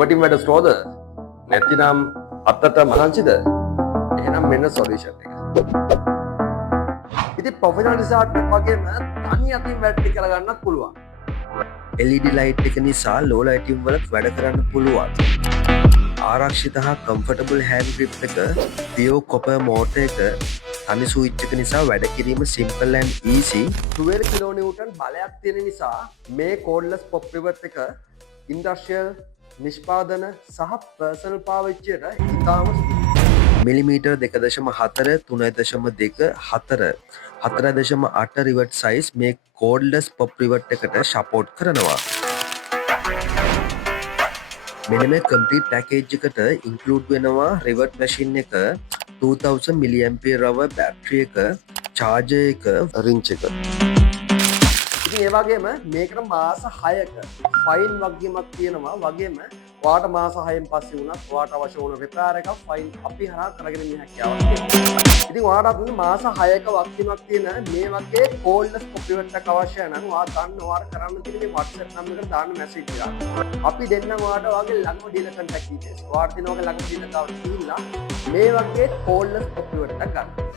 ඉවටින් වැඩ ස්ටෝද නැතිනම් අත්තට මහන්සිද එහෙනම් මෙන්න සොලියුෂන් එක. ඉතින් ප්‍රොෆෙෂනල් රිසාර්ට් එක වගේම තනි අතින් වැඩ කරගන්නත් පුළුවන්. LED ලයිට් එක නිසා ලෝ ලයිටින් වල වැඩ කරන්න පුළුවන්. ආරක්ෂිත හා කම්ෆර්ටබල් හෑන්ඩ් ග්‍රිප් එක, පියෝ කොපර් මෝටර් එක, තනි ස්විච් එක නිසා වැඩ කිරීම simple and easy. 12 kilo Newton බලයක් තියෙන නිසා මේ කෝඩ්ලස් පොප් රිවර්ට් එක ඉන්ඩස්ට්‍රියල් නිෂ්පාදන සහ පර්සනල් පාවිච්චියට ඉතාම සුදුසුයි. මිලිමීටර් 2.4 3.2 4 4.8 රිවට් සයිස් මේ කෝඩ්ලස් පොප් රිවට් එකට සපෝට් කරනවා. මෙන්න මේ කම්ප්ලීට් පැකේජ් එකට ඉන්ක්ලූඩ් වෙනවා රිවට් මැෂින් එක, 2000 mAh බැටරි එක, චාර්ජර් එක, රින්ච් එක. ඉතින් ඒ වගේම මේකට මාස 6ක ෆයින් වගකීමක් තියෙනවා. වගේම ඔයාට මාස 6න් පස්සේ වුණත් ඔයාට අවශ්‍ය වුණ රිපෙයාර් එකක් ෆයින් අපි හරහා කරගෙන යන්න හැකියාවක් තියෙනවා. ඉතින් ඔයාට මාස 6ක වගකීමක් තියෙන මේ වගේ කෝල්ඩ්ලස් පොප් රිවර්ට් එකක් අවශ්‍යයි නම් ඔයා දන්න ඔයාට කරන්න තියෙන මේ WhatsApp නම්බර් එකට දාන්න මැසේජ් එකක්. අපි දෙන්නම් ඔයාට ඔයාගේ ළඟම ඩීලර් කන්ටැක්ට් ඩීටේල්ස්. ඔයාට දිනවක ළඟම ඩීලර් ගාවට ගිහිල්ලා මේ වගේ කෝල්ඩ්ලස් පොප් රිවර්ට් එකක් ගන්න.